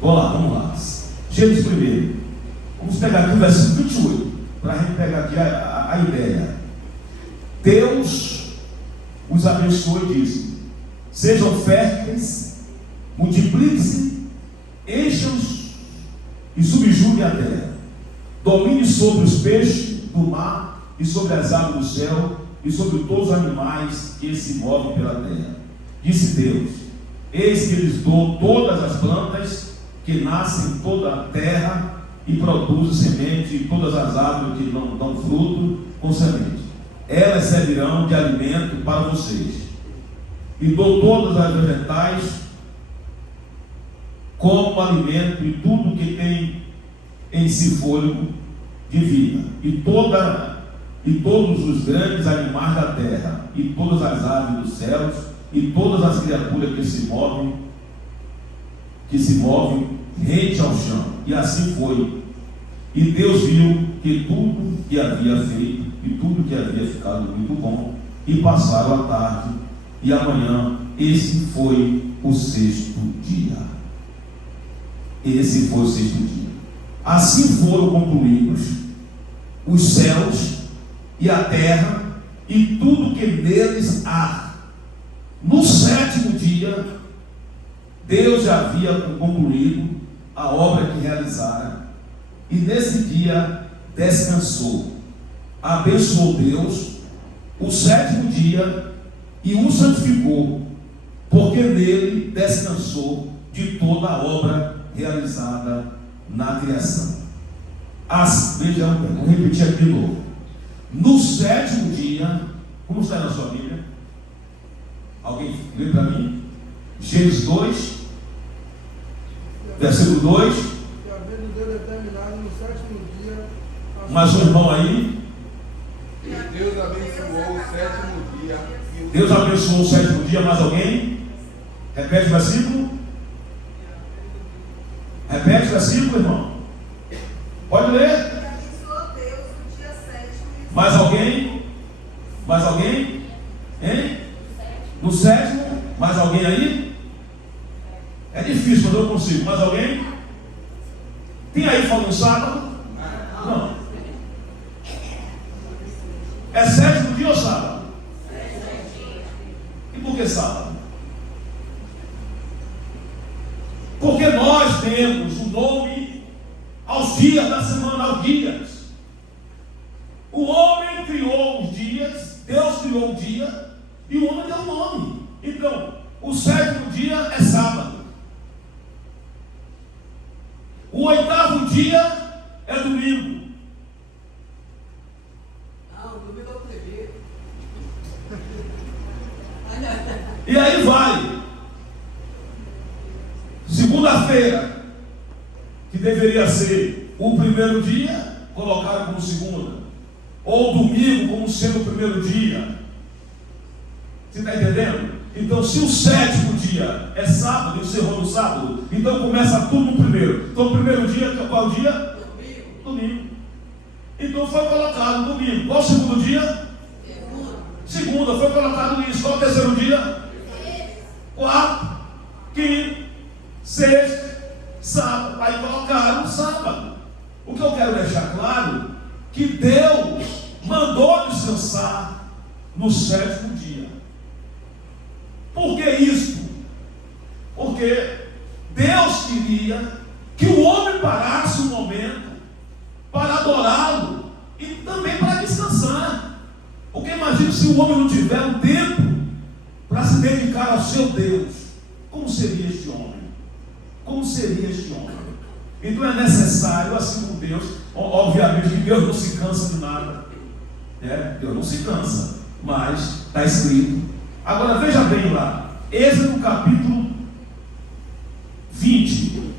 Vamos lá. Gênesis primeiro. Vamos pegar aqui o versículo 28, para a gente pegar aqui a ideia. Deus os abençoou e disse: sejam férteis, multipliquem-se, encham-os e subjuguem a terra. Domine sobre os peixes do mar e sobre as aves do céu e sobre todos os animais que se movem pela terra. Disse Deus: eis que lhes dou todas as plantas que nascem em toda a terra e produzem semente, e todas as árvores que não dão fruto com semente. Elas servirão de alimento para vocês. E dou todas as vegetais como alimento, e tudo que tem em si fôlego de vida, e todos os grandes animais da terra, e todas as aves dos céus, e todas as criaturas que se movem rente ao chão. E assim foi. E Deus viu que tudo que havia feito, e tudo que havia ficado muito bom, e passaram a tarde e a manhã. Esse foi o sexto dia. Esse foi o sexto dia. Assim foram concluídos os céus e a terra e tudo que neles há. No sétimo dia, Deus já havia concluído a obra que realizara, e nesse dia descansou. Abençoou Deus o sétimo dia e o santificou, porque nele descansou de toda a obra realizada na criação. Vejam, vou repetir aqui de novo. No sétimo dia, como está na sua Bíblia? Alguém lê para mim? Gênesis 2, versículo 2. Que havendo Deus determinado no sétimo dia. Mais um irmão aí. Deus abençoou o sétimo dia. Deus abençoou o sétimo dia. Mais alguém? Repete o versículo. Repete o versículo, irmão. Pode ler. Abençoou Deus no dia 7. Mais alguém? Mais alguém? Hein? No sétimo? Mais alguém aí? É difícil, mas eu consigo. Mais alguém? Tem aí falando sábado? Não. É sétimo dia ou sábado? E por que sábado? Porque nós temos o nome aos dias da semana, aos dias. O homem criou os dias, Deus criou o dia, e o homem deu o nome. Então, o sétimo dia é sábado. O oitavo dia é domingo. Não, domingo é o primeiro. E aí vai. Segunda-feira, que deveria ser o primeiro dia, colocaram como segunda. Ou domingo como sendo o primeiro dia. Você está entendendo? Então, se o sétimo dia é sábado, encerrou no sábado, então começa tudo no primeiro. Então, o primeiro dia, qual dia? Domingo. Então, foi colocado domingo. Qual o segundo dia? Segunda. Foi colocado isso. Qual o terceiro dia? Quarto, quinto, sexto, sábado. Aí colocaram o sábado. O que eu quero deixar claro, que Deus mandou descansar no sétimo dia. Por que isso? Porque Deus queria que o homem parasse um momento para adorá-lo e também para descansar. Porque imagine se o homem não tiver um tempo para se dedicar ao seu Deus. Como seria este homem? Como seria este homem? Então é necessário, assim como Deus, obviamente que Deus não se cansa de nada. Deus não se cansa, mas está escrito. Agora veja bem lá, Êxodo capítulo 20.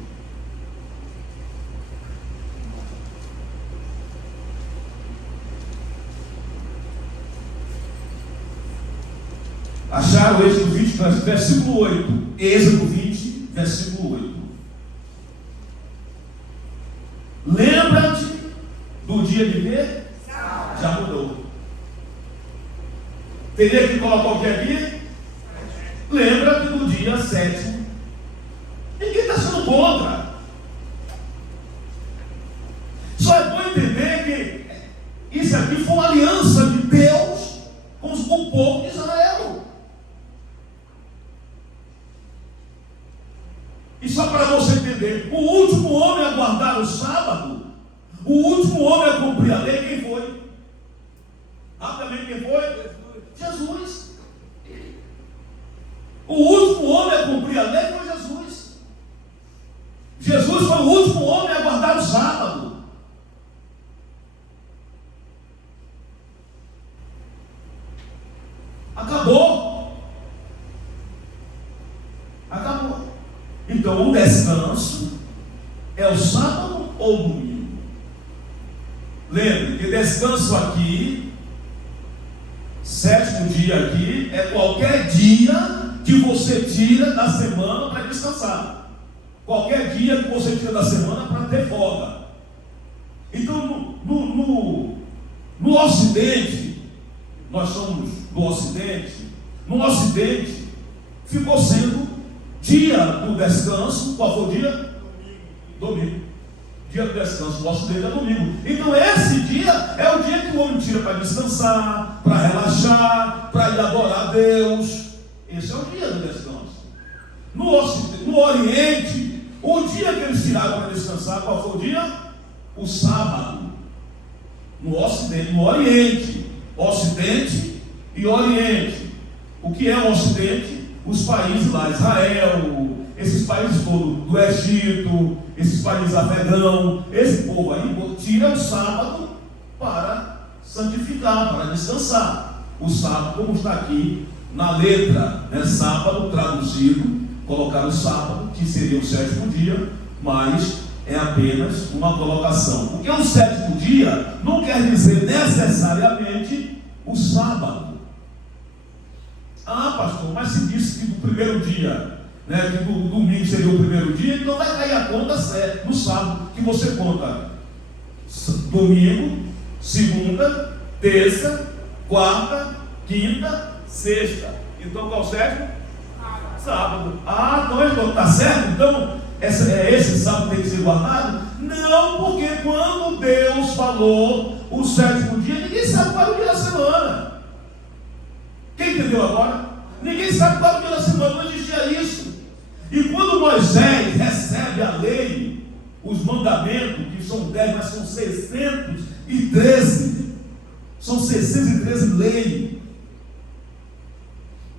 Acharam o Êxodo 20, versículo 8. Êxodo 20, versículo 8. Lembra-te do dia de quê? Já mudou. Teria que colocar o que aqui? Lembra-te do dia 7. Ninguém está sendo contra. Só é bom entender que isso aqui foi uma aliança de Deus com o povo de Israel. E só para você entender, o último homem a guardar o sábado, o último homem a cumprir a lei, quem foi? Rapidamente, quem foi? Jesus. O último homem a cumprir a lei foi Jesus. Jesus foi o último homem a guardar o sábado. Acabou. Acabou. Então, o descanso é o sábado ou o domingo? Lembre que descanso aqui, sétimo dia aqui, é qualquer dia que você tira da semana para descansar. Qualquer dia que você tira da semana para ter folga. Então, no Ocidente, nós somos do Ocidente, no Ocidente ficou sendo dia do descanso. Qual foi o dia? Domingo. Dia do descanso no Ocidente é domingo. Então esse dia é o dia que o homem tira para descansar, para relaxar, para ir adorar a Deus. Esse é o dia do descanso. No Oriente, o dia que eles tiraram para descansar, qual foi o dia? O sábado. No Ocidente, no Oriente. Ocidente e Oriente. O que é o Ocidente? Os países lá, Israel, esses países todos, do Egito, esses países afegãos, esse povo aí tira o sábado para santificar, para descansar. O sábado, como está aqui na letra, né, sábado traduzido, colocar o sábado, que seria o sétimo dia, mas é apenas uma colocação. Porque o sétimo dia não quer dizer necessariamente o sábado. Ah, pastor, mas se disse que no primeiro dia, né, que no domingo seria o primeiro dia, então vai cair a conta certo, no sábado, que você conta domingo, segunda, terça, quarta, quinta, sexta. Então qual sétimo? Sábado. Ah, então está certo? Então esse sábado tem que ser guardado? Não, porque quando Deus falou o sétimo dia, ninguém sabe qual é o dia da semana. Quem entendeu agora? Ninguém sabe qual é o dia da semana, não existia isso. E quando Moisés recebe a lei, os mandamentos, que são 10, mas são 613, são 613 leis,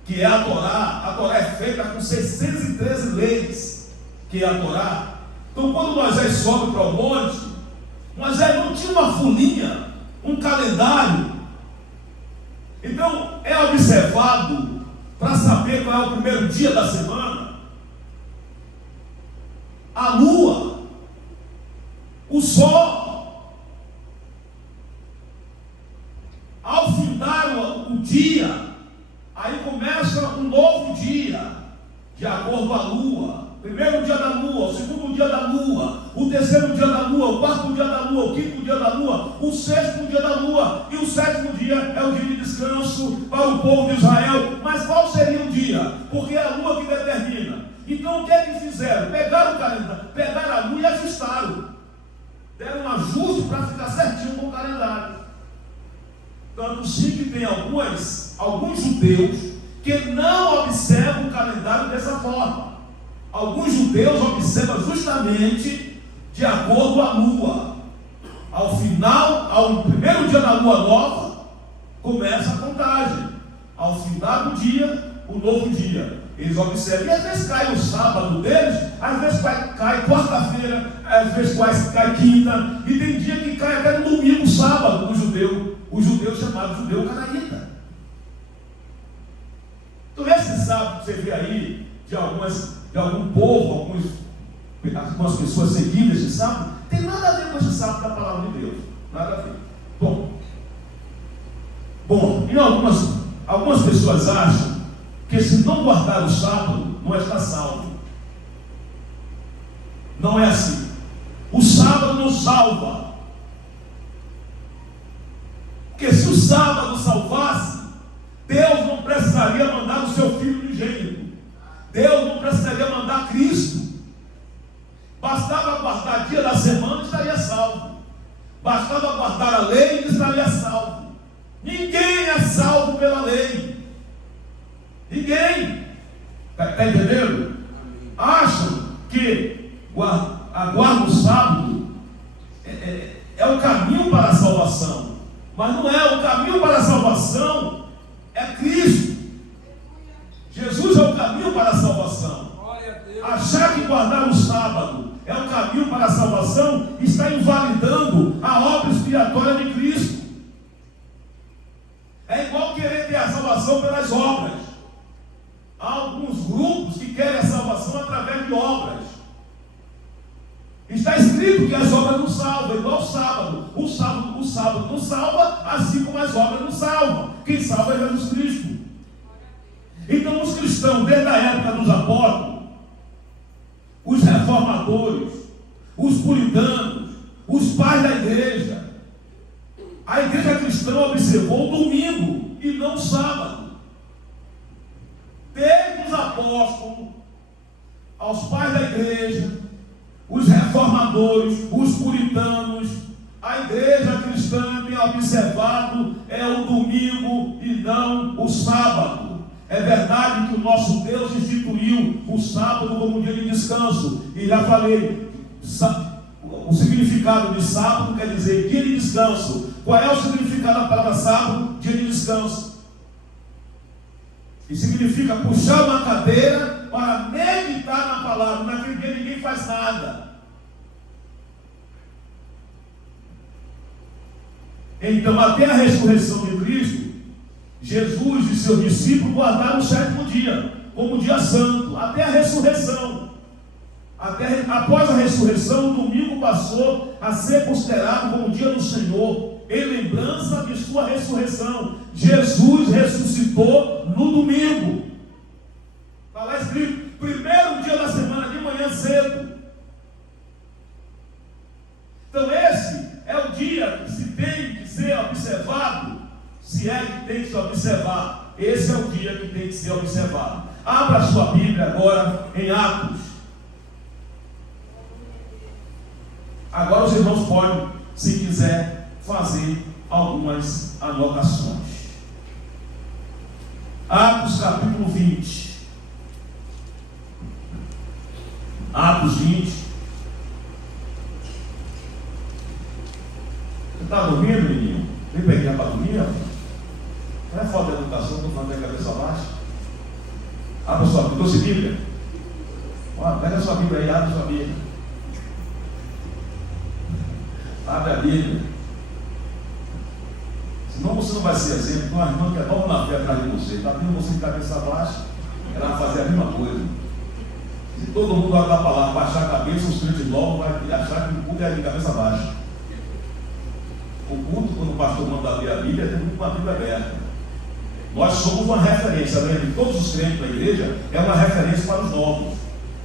que é a Torá é feita com 613 leis, que é a Torá. Então quando Moisés sobe para o monte, Moisés não tinha uma folhinha, um calendário. Então é observado para saber qual é o primeiro dia da semana, a lua, o sol. Ao findar o dia, aí começa um novo dia, de acordo com a lua. Primeiro dia da lua, o segundo dia da lua, o terceiro dia da lua, o quarto dia da lua, o quinto dia da lua, o sexto dia da lua, e o sétimo dia é o dia de descanso para o povo de Israel. Mas qual seria o dia? Porque é a lua que determina. Então o que é que fizeram? Pegaram o calendário, pegaram a lua e ajustaram. Deram um ajuste para ficar certinho com o calendário. Tanto sim que tem alguns judeus que não observam o calendário dessa forma. Alguns judeus observam justamente de acordo com a lua. Ao final, ao primeiro dia da lua nova, começa a contagem. Ao final do dia, o novo dia. Eles observam. E às vezes cai o sábado deles, às vezes cai quarta-feira, às vezes cai quinta, e tem dia que cai até no domingo, sábado, o judeu chamado judeu canaíta. Então esse sábado que você vê aí, de algum povo, algumas pessoas seguindo esse sábado, tem nada a ver com esse sábado da palavra de Deus. Nada a ver. Bom, e algumas pessoas acham que se não guardar o sábado, não está salvo. Não é assim. O sábado não salva. Porque se o sábado salvasse, Deus não precisaria mandar o seu Filho unigênito. Deus não precisaria mandar Cristo. que guarda o sábado é o caminho para a salvação. Mas não é o caminho para a salvação, é Cristo. Jesus é o caminho para a salvação. Achar que guardar o sábado é o caminho para a salvação está invalidando a obra expiatória de Cristo. É igual querer ter a salvação pelas obras. Há alguns grupos que querem a salvação através de obras. Está escrito que as obras não salvam, igual o sábado. O sábado não salva, assim como as obras não salvam. Quem salva é Jesus Cristo. Então os cristãos, desde a época dos apóstolos, os reformadores, os puritanos, os pais da igreja, a igreja cristã observou o domingo e não o sábado. Desde os apóstolos, aos pais da igreja, os reformadores, os puritanos, a igreja cristã tem observado o domingo e não o sábado. É verdade que o nosso Deus instituiu o sábado como dia de descanso. E já falei, o significado de sábado quer dizer dia de descanso. Qual é o significado da palavra sábado? Dia de descanso. E significa puxar uma cadeira para meditar na palavra. Naquele dia ninguém faz nada. Então, até a ressurreição de Cristo, Jesus e seus discípulos guardaram o sétimo dia como dia santo, até a ressurreição. Após a ressurreição, o domingo passou a ser considerado como dia do Senhor, em lembrança de sua ressurreição. Jesus ressuscitou no domingo. Está lá escrito, primeiro dia da semana, de manhã cedo. Então esse é o dia que se tem que ser observado. Se é que tem que se observar, esse é o dia que tem que ser observado. Abra a sua Bíblia agora em Atos. Agora os irmãos podem, se quiser, fazer algumas anotações. Atos capítulo 20. Atos 20. Você está dormindo, menino? Vem pegar para dormir, rapaz. Não é falta de educação, estou falando de cabeça baixa. Abra sua Bíblia. Trouxe Bíblia? Pega a sua Bíblia aí, abre a sua Bíblia. Abre a Bíblia. Senão você não vai ser exemplo. Tem uma irmã que é nova na fé atrás de você. Está vendo você de cabeça baixa? Ela vai fazer a mesma coisa. Se todo mundo vai dar a palavra, baixar a cabeça, os crentes novos vai achar que o culto é de cabeça baixa. O culto, quando o pastor manda ler a Bíblia, tem muito uma Bíblia aberta. Nós somos uma referência, né? Todos os crentes da igreja é uma referência para os novos.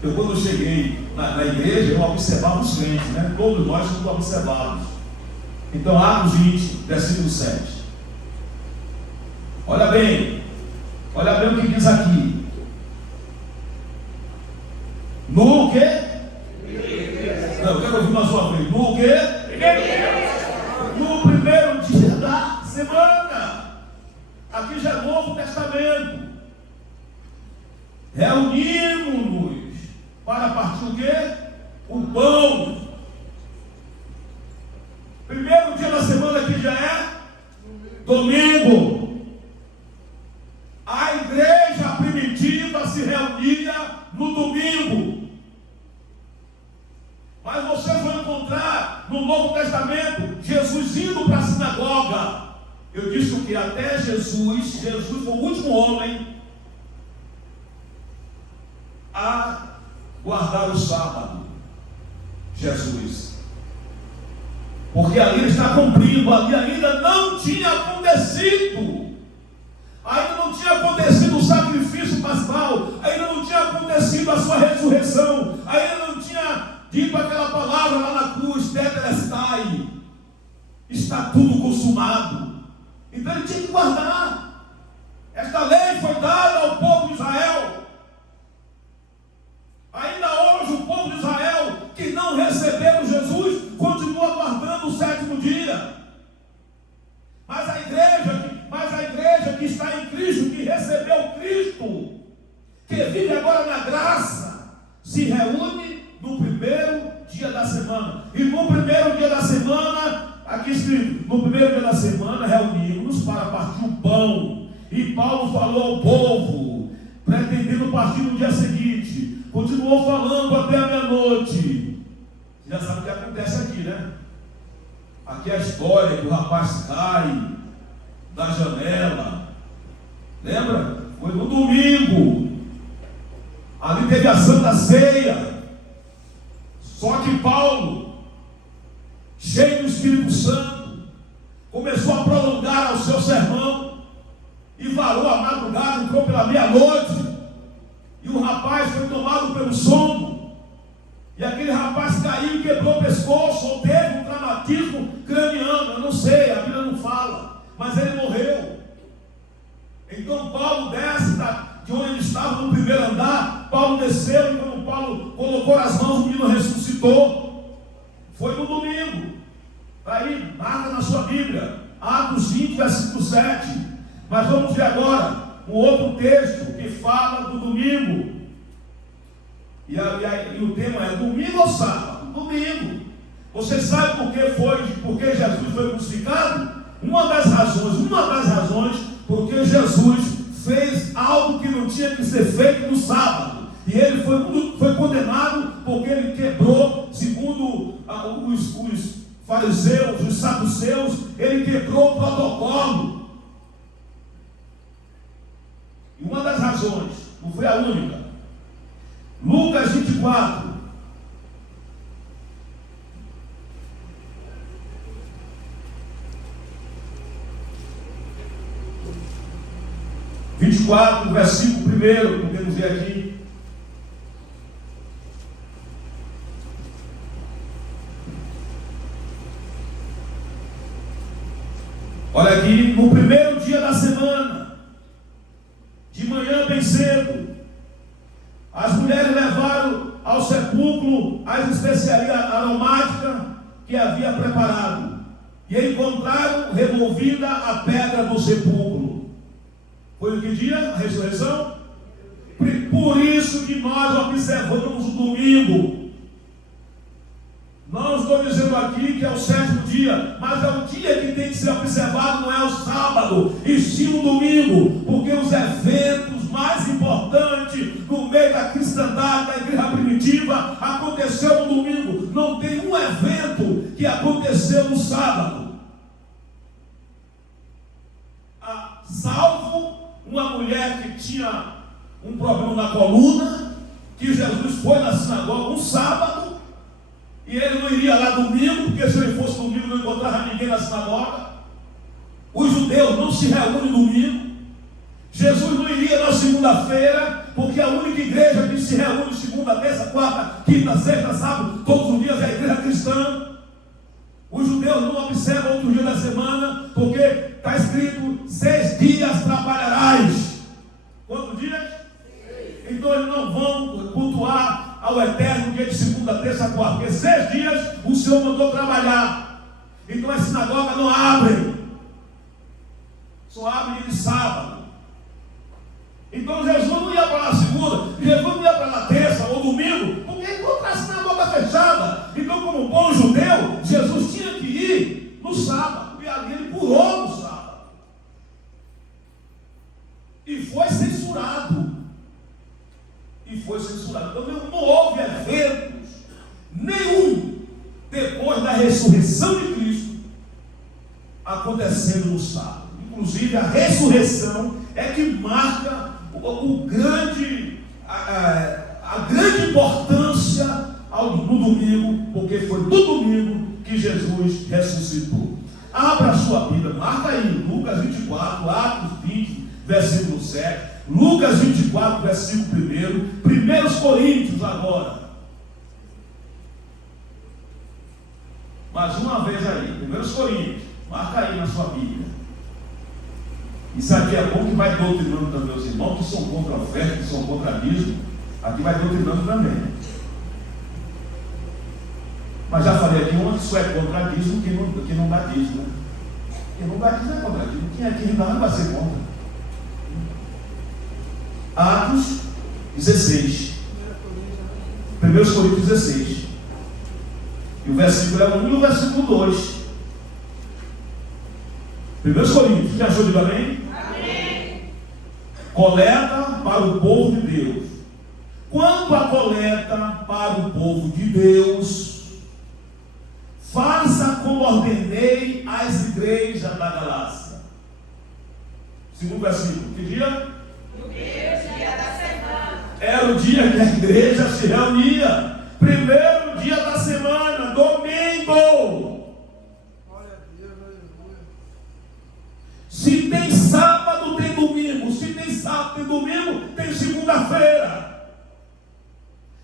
Eu, quando eu cheguei na igreja, eu observava os crentes, né? Todos nós somos observados. Então, Atos 20, versículo 7. Olha bem o que diz aqui. No quê? Não, eu quero ouvir mais uma vez. No quê? No primeiro dia da semana. Aqui já é Novo Testamento. Reunimos-nos para partir o quê? O pão. Primeiro dia da semana aqui já é domingo. A igreja primitiva se reunia no domingo. Mas vocês vão encontrar no Novo Testamento Jesus indo para a sinagoga. Eu disse que até Jesus foi o último homem a guardar o sábado. Jesus. Porque ali ele está cumprindo, ali ainda não tinha acontecido. Ainda não tinha acontecido o sacrifício pascal, ainda não tinha acontecido a sua ressurreição, ainda não tinha dito aquela palavra lá na cruz, tetelestai, está tudo consumado. Então ele tinha que guardar. Esta lei foi dada ao povo de Israel. Ainda hoje o povo de Israel que não recebeu Jesus continua guardando o sétimo dia. Mas a igreja que está em Cristo, que recebeu Cristo, que vive agora na graça, se reúne no primeiro dia da semana. E no primeiro dia da semana, aqui escrito, no primeiro dia da semana, reunimos-nos para partir o pão. E Paulo falou ao povo, pretendendo partir no dia seguinte. Continuou falando até a meia-noite. Você já sabe o que acontece aqui, né? Aqui é a história que o rapaz cai da janela. Lembra? Foi no domingo. Ali teve a Santa Ceia. Só que Paulo, cheio do Espírito Santo, começou a prolongar o seu sermão e varou a madrugada, entrou pela meia-noite, e o rapaz foi tomado pelo sono, e aquele rapaz caiu e quebrou o pescoço, ou teve um traumatismo craniano, eu não sei, a Bíblia não fala, mas ele morreu. Então Paulo desce de onde ele estava no primeiro andar. Paulo desceu, e quando Paulo colocou as mãos, o menino ressuscitou. Foi no domingo. Está aí, marca na sua Bíblia, Atos 20, versículo 7. Mas vamos ver agora um outro texto que fala do domingo. E o tema é domingo ou sábado? Domingo. Você sabe por que Jesus foi crucificado? Uma das razões, porque Jesus fez algo que não tinha que ser feito no sábado. E ele foi condenado porque ele quebrou, segundo os fariseus, os saduceus, ele quebrou o protocolo. E uma das razões, não foi a única. Lucas 24. Versículo 1, podemos ver aqui. Olha aqui, no primeiro dia da semana, de manhã bem cedo, as mulheres levaram ao sepulcro as especiarias aromáticas que havia preparado, e encontraram removida a pedra do sepulcro. Foi o que dia? A ressurreição? Por isso que nós observamos o domingo. Não estou dizendo aqui que é o 7º dia, mas é o dia que tem que ser observado, não é o sábado, e sim o domingo, porque os eventos mais importantes no meio da cristandade, da igreja primitiva, aconteceu no domingo. Não tem um evento que aconteceu no sábado. Salvo uma mulher que tinha um problema na coluna, que Jesus foi na sinagoga um sábado, e ele não iria lá domingo, porque se ele fosse domingo não encontrava ninguém na sinagoga. Os judeus não se reúnem domingo. Jesus não iria na segunda-feira, porque a única igreja que se reúne segunda, terça, quarta, quinta, sexta, sábado, todos os dias é a igreja cristã. Os judeus não observam outro dia da semana, porque está escrito 6 dias trabalharás. Quantos dias? Então eles não vão cultuar ao Eterno dia de segunda, terça, quarta, porque 6 dias o Senhor mandou trabalhar. Então as sinagogas não abrem, só abrem dia de sábado. Então Jesus não ia para lá segunda, Jesus não ia para lá terça ou domingo, porque encontra a sinagoga fechada. Então, como bom judeu, Jesus tinha que ir no sábado, e ali ele pulou no sábado. E foi censurado. Então não houve eventos nenhum depois da ressurreição de Cristo acontecendo no sábado. Inclusive a ressurreição é que marca a grande importância no domingo, porque foi no domingo que Jesus ressuscitou. Abra a sua Bíblia, marca aí, Lucas 24, Atos 20, versículo 7, Lucas 24, versículo 1, 1 Coríntios agora. Mais uma vez aí, 1 Coríntios, marca aí na sua Bíblia. Isso aqui é bom que vai doutrinando também os irmãos que são contra a oferta, que são contra a dízimo. Aqui vai doutrinando também. Mas já falei aqui, onde só é contra dízimo quem não dá dízimo. Quem não dá dízimo é contra dízimo. Quem aqui não vai ser contra. Atos 16. 1 Coríntios 16. E o versículo é 1 e o versículo 2. 1 Coríntios, quem achou de amém? Amém. Coleta para o povo de Deus. Quanto à coleta para o povo de Deus, faça como ordenei às igrejas da Galácia. Segundo versículo, que dia? Primeiro dia da semana. Era o dia que a igreja se reunia. Primeiro dia da semana, domingo. Glória a Deus, aleluia. Se tem sábado, tem domingo. Se tem sábado, tem domingo, tem segunda-feira.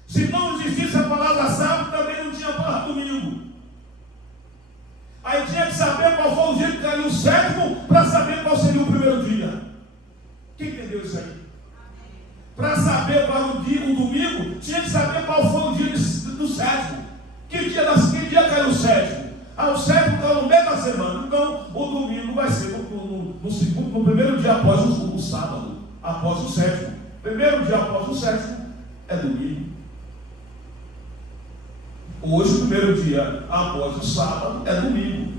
Se não existisse a palavra sábado, também não tinha a palavra domingo. Aí tinha que saber qual foi o dia que caiu o sétimo, para saber qual seria o primeiro dia. Quem entendeu isso aí? Para saber qual era o domingo, tinha que saber qual foi o dia do sétimo. Que dia caiu o sétimo? O sétimo caiu no meio da semana. Então, o domingo vai ser no primeiro dia após o sábado, após o sétimo. Primeiro dia após o sétimo é domingo. Hoje, o primeiro dia após o sábado é domingo.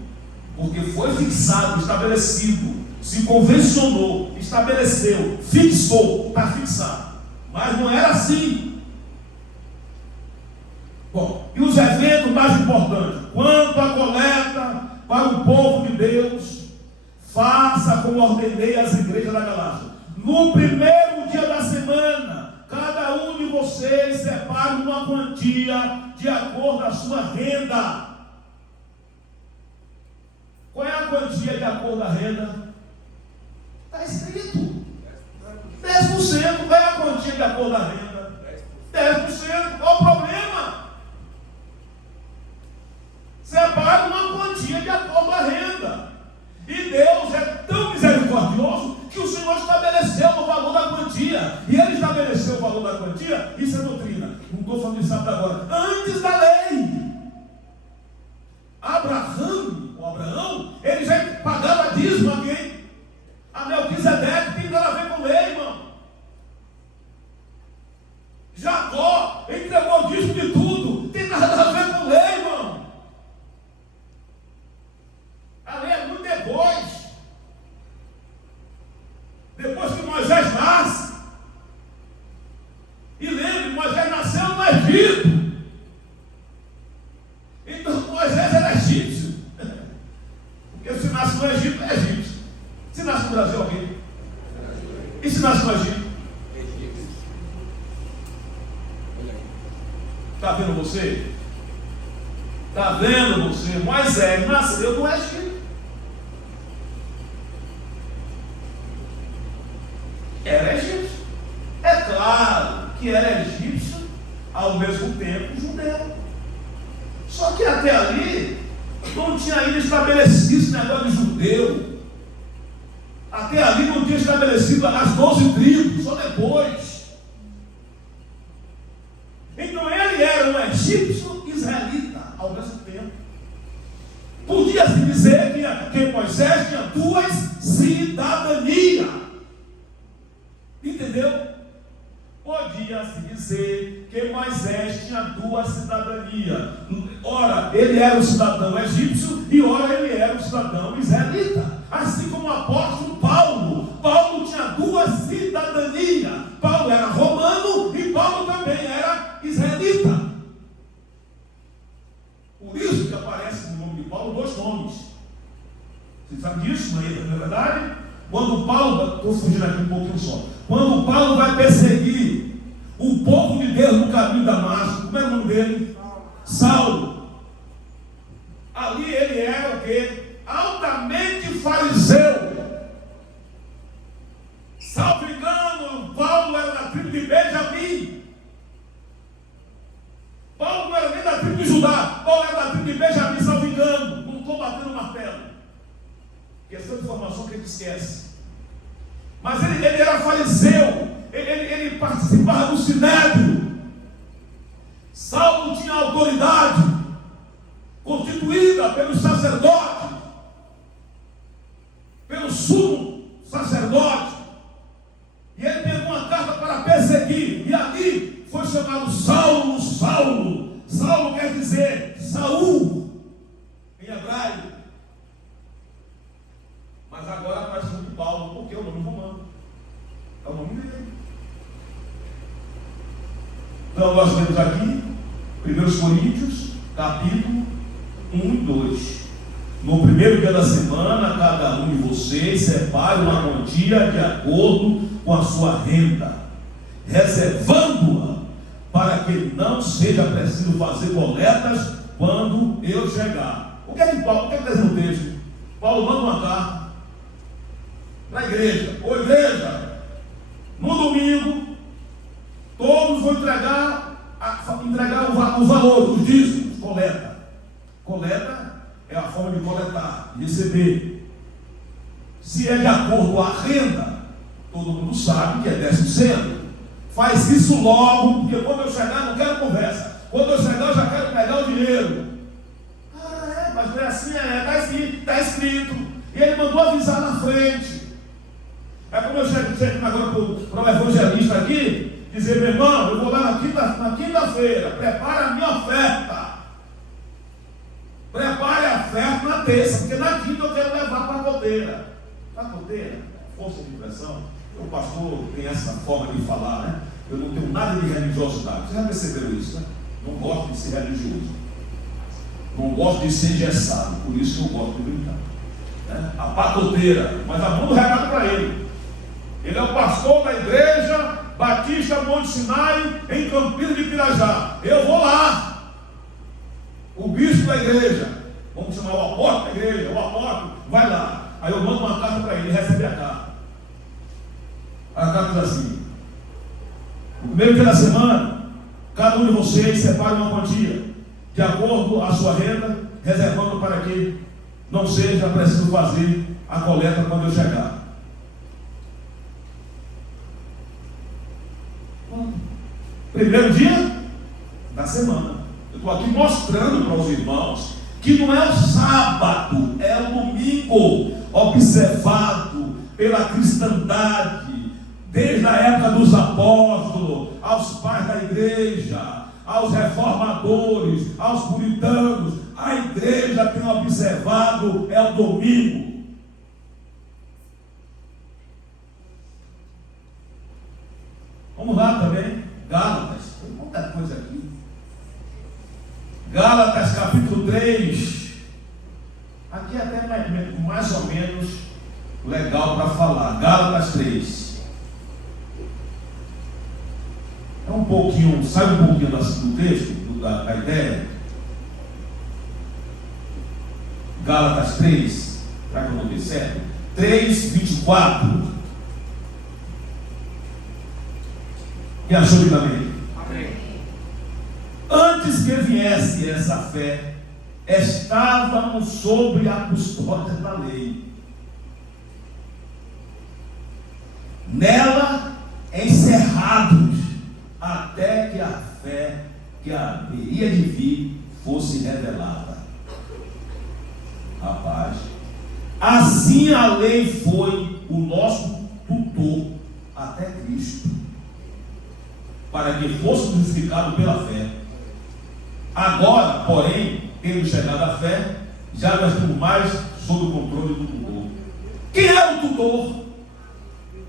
Porque foi fixado, estabelecido, se convencionou, estabeleceu, fixou, está fixado. Mas não era assim. Bom, e os eventos mais importantes? Quanto à coleta para o povo de Deus, faça como ordenei às igrejas da Galácia. No primeiro dia da semana, cada um de vocês separe uma quantia de acordo com a sua renda. Qual é a quantia de acordo com a renda? Está escrito. 10%. Qual é a quantia de acordo com a renda? 10%. Qual o problema? Separa uma quantia de acordo com a renda. E Deus é tão misericordioso que o Senhor estabeleceu o valor da quantia. E Ele estabeleceu o valor da quantia. Isso é doutrina. Não estou falando isso agora. Antes da lei. Abraão, ele já pagava dízimo a quem? A Melquisedeque. Tem nada a ver com lei, irmão. Jacó entregou dízimo de tudo. Tem nada a ver com lei, irmão. A lei é muito depois. Depois que Moisés nasce. E lembre, Moisés nasceu no Egito. Então Moisés era egípcio. Porque se nasce no Egito, é egípcio. Se nasce no Brasil, alguém? E se nasce no Egito? Está vendo você? Está vendo você? Moisés nasceu no Egito. Era egípcio. É claro que era egípcio, ao mesmo tempo judeu. Só que até ali não tinha ainda estabelecido esse negócio de judeu. Até ali não tinha estabelecido as 12 tribos, só depois. Então ele era um egípcio israelita ao mesmo tempo. Podia-se dizer que Moisés tinha duas cidadanias. Entendeu? Podia-se dizer que Moisés tinha duas cidadanias. Ora, ele era um cidadão egípcio e ora ele era um cidadão israelita. Assim como o apóstolo Paulo. Paulo tinha duas cidadanias. Paulo era romano e Paulo também era israelita. Por isso que aparece no nome de Paulo dois nomes. Você sabe disso, não é verdade? Quando Paulo, estou fugindo aqui um pouquinho só. Quando Paulo vai perseguir o povo de Deus no caminho de Damasco, como é o nome dele? Saulo. Ali ele era o quê? Altamente fariseu. Salvo engano, Paulo era da tribo de Benjamim. Paulo não era nem da tribo de Judá. Paulo era da tribo de Benjamim, salvo engano. Não estou batendo o martelo. Que essa informação que a gente esquece. Mas ele era fariseu. Ele participava do sinédrio. Saulo tinha autoridade constituída pelos sacerdotes, pelo sumo sacerdote. E ele pegou uma carta para perseguir. E ali foi chamado Saulo, Saulo. Então nós temos aqui 1 Coríntios, capítulo 1 e 2. No primeiro dia da semana, cada um de vocês separe uma quantia de acordo com a sua renda, reservando-a para que não seja preciso fazer coletas quando eu chegar. O que é que está dizendo o texto? Paulo manda uma carta para a igreja. Ô igreja, no domingo, todos vão entregar os valores, os dízimos, coleta. Coleta é a forma de coletar, de receber. Se é de acordo com a renda, todo mundo sabe que é 10%. Faz isso logo, porque quando eu chegar não quero conversa. Quando eu chegar eu já quero pegar o dinheiro. Ah, mas não é assim, está escrito. E ele mandou avisar na frente. É como eu chego agora para o evangelista aqui, dizer, meu irmão, eu vou lá na quinta-feira, prepara a minha oferta. Prepare a oferta na terça, porque na quinta eu quero levar para a coteira. Pacoteira, força de impressão. O pastor tem essa forma de falar, né? Eu não tenho nada de religiosidade. Vocês já perceberam isso, né? Não gosto de ser religioso. Não gosto de ser engessado. Por isso que eu gosto de brincar. Né? A pacoteira. Mas a mão do recado para ele. Ele é o pastor da igreja Batista Monte Sinai, em Campinas de Pirajá. Eu vou lá. O bispo da igreja, vamos chamar o apóstolo da igreja, o apóstolo, vai lá. Aí eu mando uma carta para ele, ele recebe a carta. A carta diz assim: no primeiro dia da semana, cada um de vocês separe uma quantia, de acordo com a sua renda, reservando para que não seja preciso fazer a coleta quando eu chegar. Primeiro dia da semana. Eu estou aqui mostrando para os irmãos que não é o sábado, é o domingo, observado pela cristandade, desde a época dos apóstolos, aos pais da igreja, aos reformadores, aos puritanos. A igreja tem observado é o domingo. Vamos lá também, Gálatas, tem muita coisa aqui. Gálatas capítulo 3. Aqui é até mais ou menos legal para falar. Gálatas 3. É um pouquinho, sai um pouquinho do texto, da ideia. Gálatas 3, para que eu não dê certo. 3, 24. Quem achou de amém? Amém. Antes que viesse essa fé, estávamos sob a custódia da lei. Nela encerrados, até que a fé que haveria de vir fosse revelada. Rapaz, assim a lei foi o nosso tutor até Cristo, para que fosse justificado pela fé. Agora, porém, tendo chegado à fé, já não estamos mais sob o controle do tutor. Quem era o tutor?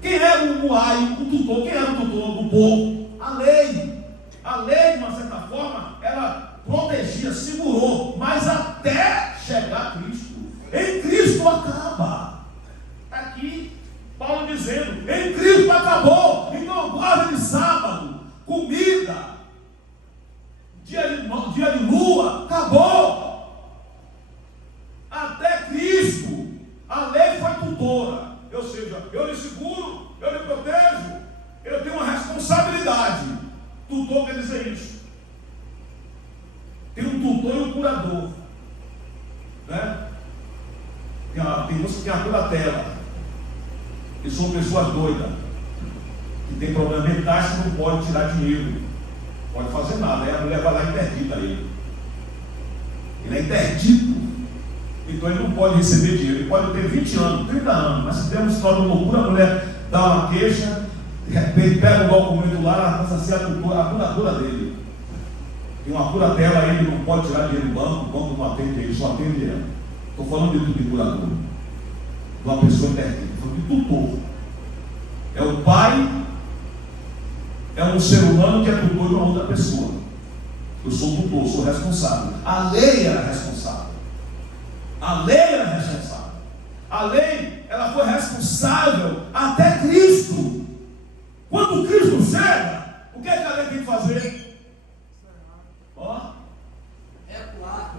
Quem era o muai, o tutor? Quem era o tutor do povo? A lei. A lei, de uma certa forma, ela protegia, segurou, mas até chegar a Cristo. Em Cristo acaba. Está aqui Paulo dizendo, em Cristo acabou. Então guarda de sábado, comida, dia de lua, acabou. Até Cristo, a lei foi tutora. Ou seja, eu lhe seguro, eu lhe protejo, eu tenho uma responsabilidade. Tutor quer dizer isso. Tem um tutor e um curador, né? Tem uns que tem a curatela, que são pessoas doidas, que tem problemas mentais, que não pode tirar dinheiro, pode fazer nada. Aí a mulher vai lá e interdita ele. Ele é interdito, então ele não pode receber dinheiro. Ele pode ter 20 anos, 30 anos, mas se der uma história de loucura, a mulher dá uma queixa, de repente pega um documento lá, ela passa a ser a curadora dele. Tem uma curatela, ele não pode tirar dinheiro do banco, o banco não atende ele, só atende ele. Estou falando de tudo de curador, de uma pessoa interdita, estou falando de tutor. É o pai, é um ser humano que é tutor de uma outra pessoa. Eu sou tutor, sou responsável. A lei era responsável. A lei era responsável. A lei, ela foi responsável até Cristo. Quando Cristo chega, o que é que a lei tem que fazer? Ó,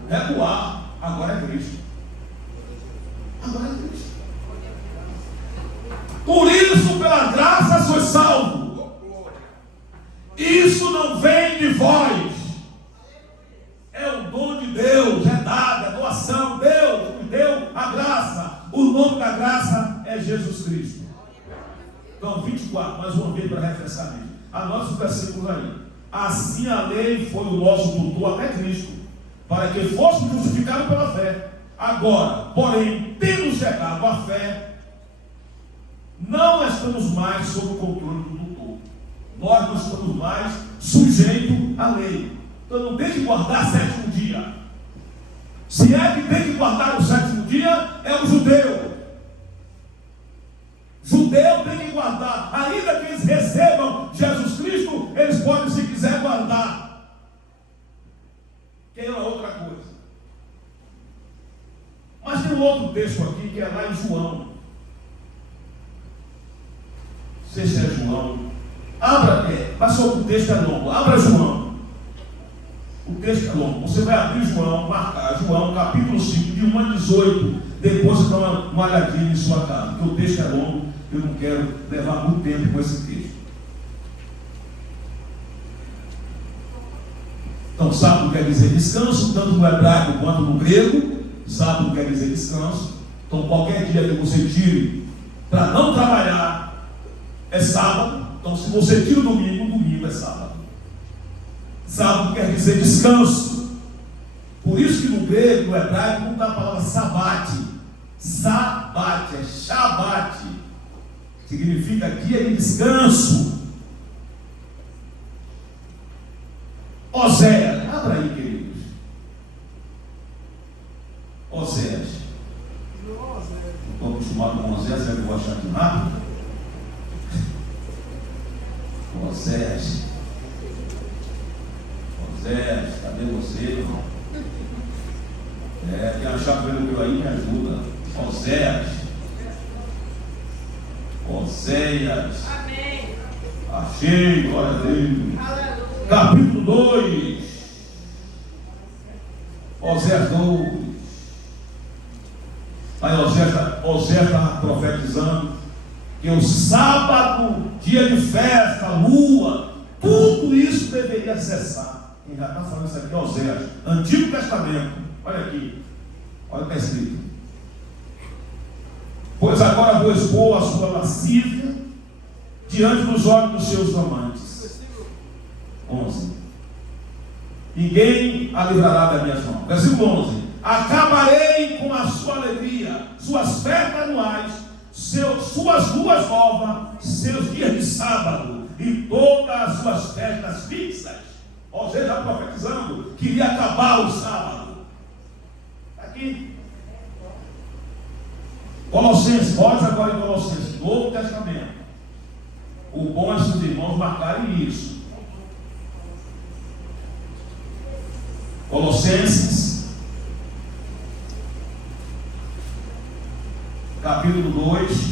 recuar. Agora é Cristo. Agora é Cristo. Por isso, pela graça, sois salvos. Isso não vem de vós. É o dom de Deus, é dado, é doação. Deus me deu a graça. O nome da graça é Jesus Cristo. Então, 24, mais uma vez para refrescar mesmo. Anote os versículos aí. Assim a lei foi o nosso tutor até Cristo, para que fôssemos justificados pela fé. Agora, porém, tendo chegado à fé, não estamos mais sob o controle do tutor. Nós não estamos mais sujeitos à lei. Então não tem que guardar o sétimo dia. Se é que tem que guardar o sétimo dia, é o judeu. Judeu tem que guardar. Ainda que eles recebam Jesus Cristo, eles podem, se quiser, guardar. Que é outra coisa. Mas tem um outro texto aqui que é lá em João. Não sei se é João. Abra, mas só o texto é longo. Abra João. O texto é longo. Você vai abrir João, marcar João, capítulo 5, de 1 a 18. Depois você dá uma olhadinha em sua casa. Porque o texto é longo, eu não quero levar muito tempo com esse texto. Então, sábado quer dizer descanso, tanto no hebraico quanto no grego. Sábado quer dizer descanso. Então, qualquer dia que você tire para não trabalhar é sábado. Então, se você tira o domingo é sábado. Sábado quer dizer descanso. Por isso que no grego, no hebraico, não dá a palavra sabate. Sabate, é shabate. Significa dia de descanso. Oséias, abra aí, queridos. Oséias. Estou acostumado com Oséias, eu vou achar aqui rápido. Oséias, cadê você, irmão? Quem achar pelo meu aí me ajuda. Oséias. Amém. Achei, glória a Deus. Aleluia. Capítulo 2. Oséias 2. Aí Oséias está profetizando que o sábado, dia de festa, lua, tudo isso deveria cessar. Quem já está falando isso aqui é Oséias, Antigo Testamento. Olha aqui, olha o que está escrito. Pois agora vou expor a sua lascívia diante dos olhos dos seus amantes. 11. Ninguém a livrará das minhas mãos. Versículo 11. Acabarei com a sua alegria, suas festas anuais, suas ruas novas, seus dias de sábado e todas as suas festas fixas. Você já profetizando que iria acabar o sábado. Aqui. Colossenses, volte agora em Colossenses, Novo Testamento. O bom é se os irmãos marcarem isso. Colossenses, capítulo 2,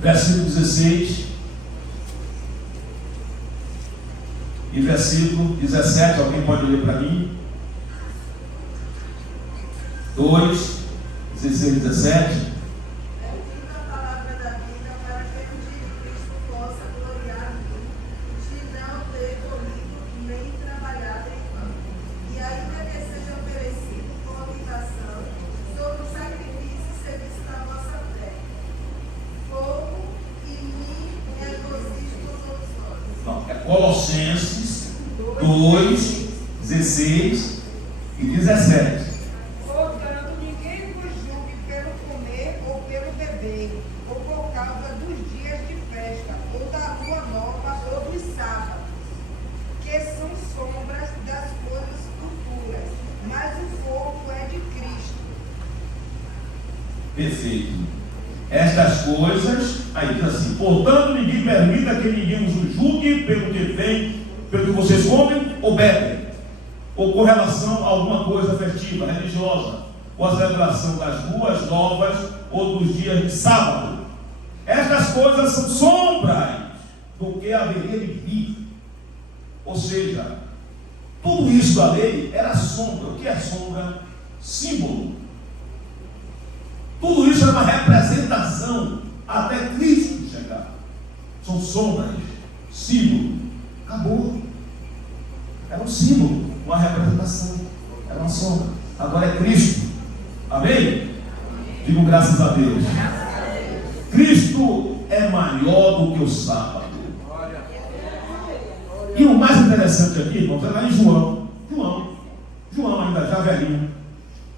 versículo 16 e versículo 17. Alguém pode ler para mim? 2, 16 e 17. Colossenses 2, 16 e 17. Portanto, ninguém vos julgue pelo comer ou pelo beber, ou por causa dos dias de festa, ou da lua nova, ou dos sábados, que são sombras das coisas futuras, mas o fogo é de Cristo. Perfeito. Estas coisas, aí diz assim: portanto, ninguém permita que ninguém os julgue pelo que vem, pelo que vocês comem ou bebem, ou com relação a alguma coisa festiva, religiosa, ou a celebração das ruas novas ou dos dias de sábado. Estas coisas são sombras do que haveria de vir. Ou seja, tudo isso da lei era sombra. O que é sombra? Símbolo. Tudo isso é uma representação até Cristo chegar. São sombras, símbolo. Acabou. Era um símbolo, uma representação. Era uma sombra. Agora é Cristo. Amém? Digo graças a Deus. Cristo é maior do que o sábado. E o mais interessante aqui, irmãos, é lá em João ainda já velhinho,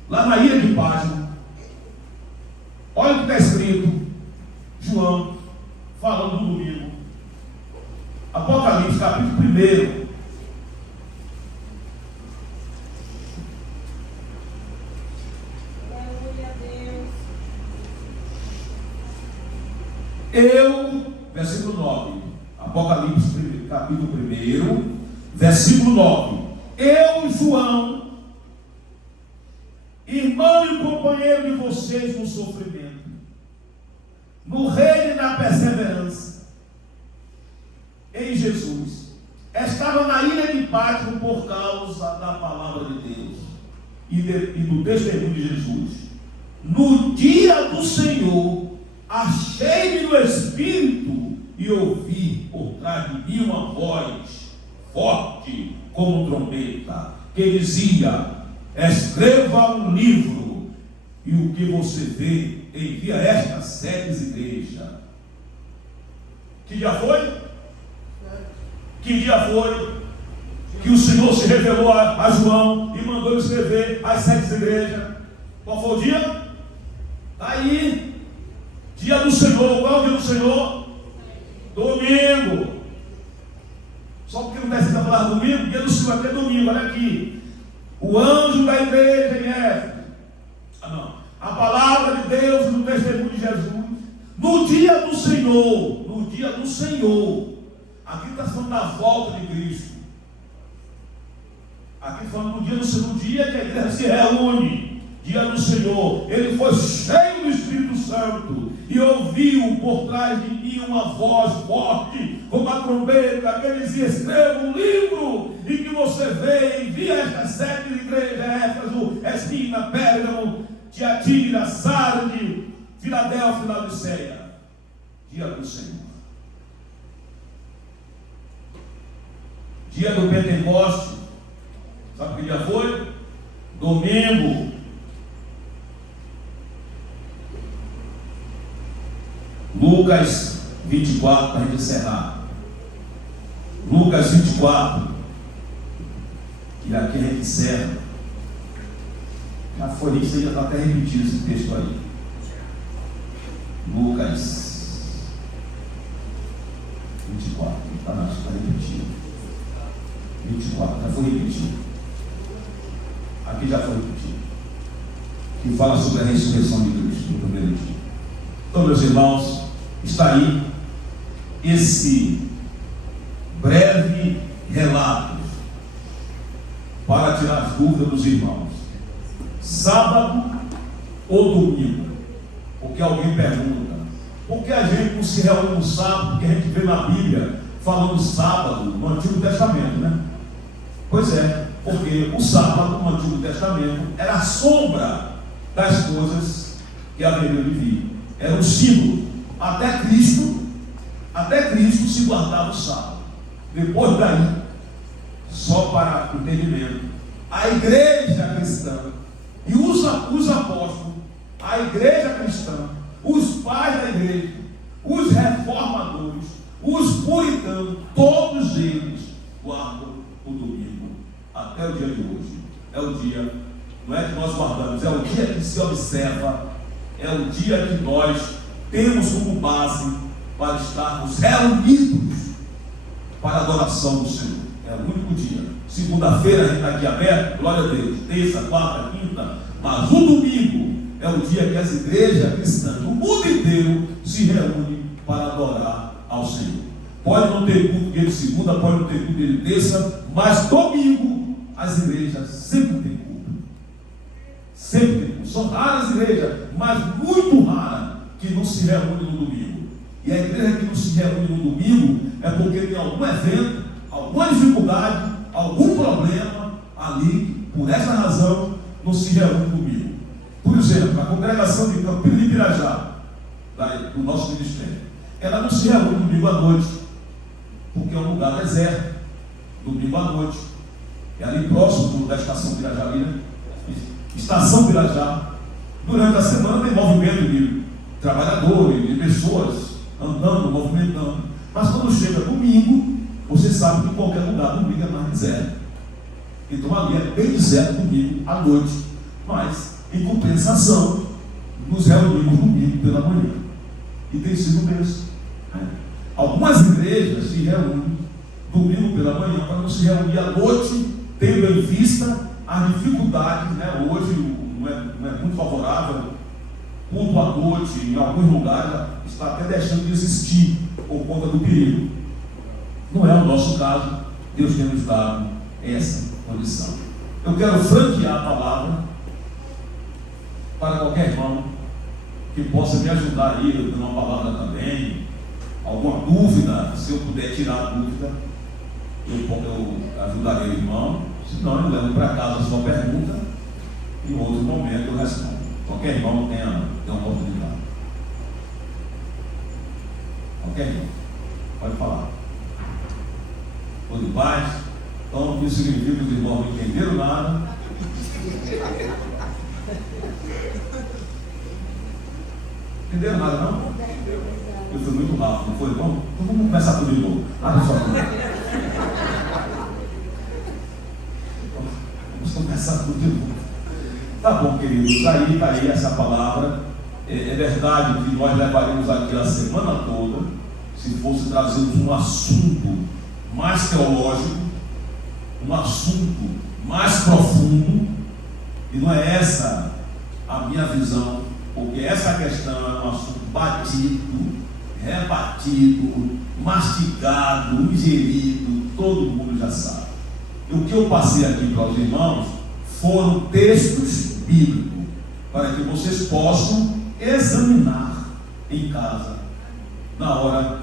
lá na ilha de Pásimo. Olha o que está escrito, João, falando do domingo. Apocalipse, capítulo 1. Versículo 9. Apocalipse, capítulo 1, versículo 9. Eu, João, irmão e companheiro de vocês no sofrimento, no reino e na perseverança em Jesus, estava na ilha de Pátimo por causa da palavra de Deus e do testemunho de Jesus. No dia do Senhor, achei-me no Espírito e ouvi por trás de mim uma voz forte como trombeta, que dizia: escreva um livro, e o que você vê envia estas 7 igrejas. Que dia foi? Que dia foi que o Senhor se revelou a João e mandou ele escrever as 7 igrejas? Qual foi o dia? Está aí. Dia do Senhor. Qual é o dia do Senhor? Domingo. Só porque não está falar domingo, dia do Senhor até domingo. Olha aqui. O anjo da igreja em Éfeso. A palavra de Deus no testemunho de Jesus. No dia do Senhor. No dia do Senhor. Aqui está falando da volta de Cristo. Aqui falando do dia do Senhor. No dia que a igreja se reúne. Dia do Senhor. Ele foi cheio do Espírito Santo e ouviu por trás de mim uma voz forte, como a trombeta, que dizia: escreva um livro e que você vê, envia estas 7 igrejas: Éfeso, Esmirna, Pérgamo, Tiatira, Sardes, Filadélfia e Laodiceia. Dia do Senhor. Dia do Pentecoste. Sabe que dia foi? Domingo. Lucas 24, para a gente encerrar. Lucas 24. E aqui a gente encerra. Já foi isso, já está até repetido esse texto aí. Lucas 24. Está repetido. 24, já foi repetido. Aqui já foi repetido. Que fala sobre a ressurreição de Cristo no primeiro dia. Então, meus irmãos, está aí esse breve relato para tirar as dúvidas dos irmãos. Sábado ou domingo? Porque alguém pergunta: por que a gente não se reúne no sábado? Porque a gente vê na Bíblia falando sábado no Antigo Testamento, né? Pois é, porque o sábado no Antigo Testamento era a sombra das coisas que haveriam de vir. Era um símbolo. Até Cristo se guardava o sábado. Depois daí, só para entendimento, a igreja cristã e os apóstolos, a igreja cristã, os pais da igreja, os reformadores, os puritanos, todos eles guardam o domingo até o dia de hoje. É o dia, não é que nós guardamos, é o dia que se observa, é o dia que nós temos como base para estarmos reunidos para a adoração do Senhor. É o único dia. Segunda-feira a gente está aqui aberto, glória a Deus. Terça, quarta, quinta. Mas o domingo é o dia que as igrejas cristãs do mundo inteiro se reúnem para adorar ao Senhor. Pode não ter culto dia de segunda, pode não ter culto dia de terça, mas domingo as igrejas sempre têm culto. Sempre tem culto. São raras igrejas, mas muito raras, que não se reúnem no domingo. E a igreja que não se reúne no domingo é porque tem algum evento, alguma dificuldade, algum problema ali, por essa razão, não se reúne no domingo. Por exemplo, a congregação de Campina de Pirajá, do nosso ministério, ela não se reúne domingo à noite, porque é um lugar deserto, domingo à noite. É ali próximo da estação Pirajá, estação Pirajá. Durante a semana tem movimento de trabalhadores, de pessoas andando, movimentando. Mas quando chega domingo, você sabe que em qualquer lugar domingo é mais deserto. Então ali é bem deserto domingo à noite. Mas, em compensação, nos reunimos domingo pela manhã. E tem sido mesmo. Algumas igrejas se reúnem domingo pela manhã para não se reunir à noite, tendo em vista as dificuldades, né? Hoje não é muito favorável. Culto à noite, em alguns lugares, está até deixando de existir por conta do perigo. Não é o nosso caso. Deus tem nos dado essa condição. Eu quero franquear a palavra para qualquer irmão que possa me ajudar aí, dando uma palavra também, alguma dúvida. Se eu puder tirar a dúvida, eu ajudarei o irmão. Se não, eu levo para casa a sua pergunta e em outro momento eu respondo. Qualquer irmão tem uma oportunidade. Qualquer irmão. Pode falar. Tudo em paz? Então, isso significa que os irmãos não entenderam nada. Entenderam nada, não? Eu fui muito rápido, não foi, irmão? Então vamos começar tudo de novo. Abre sua mão. Vamos começar tudo de novo. Tá bom, queridos, está aí essa palavra. É verdade que nós levaremos aqui a semana toda, se fosse trazermos um assunto mais teológico, um assunto mais profundo, e não é essa a minha visão, porque essa questão é um assunto batido, rebatido, mastigado, ingerido, todo mundo já sabe. E o que eu passei aqui para os irmãos foram textos bíblicos, para que vocês possam examinar em casa, na hora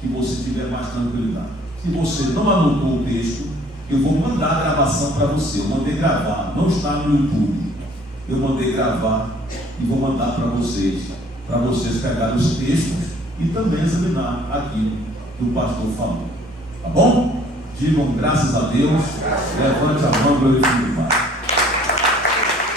que você tiver mais tranquilidade. Se você não anotou o texto, eu vou mandar a gravação para você. Eu mandei gravar, não está no YouTube. Eu mandei gravar e vou mandar para vocês pegarem os textos e também examinar aquilo que o pastor falou. Tá bom? Digam graças a Deus, levante a mão e glorifique o Pai.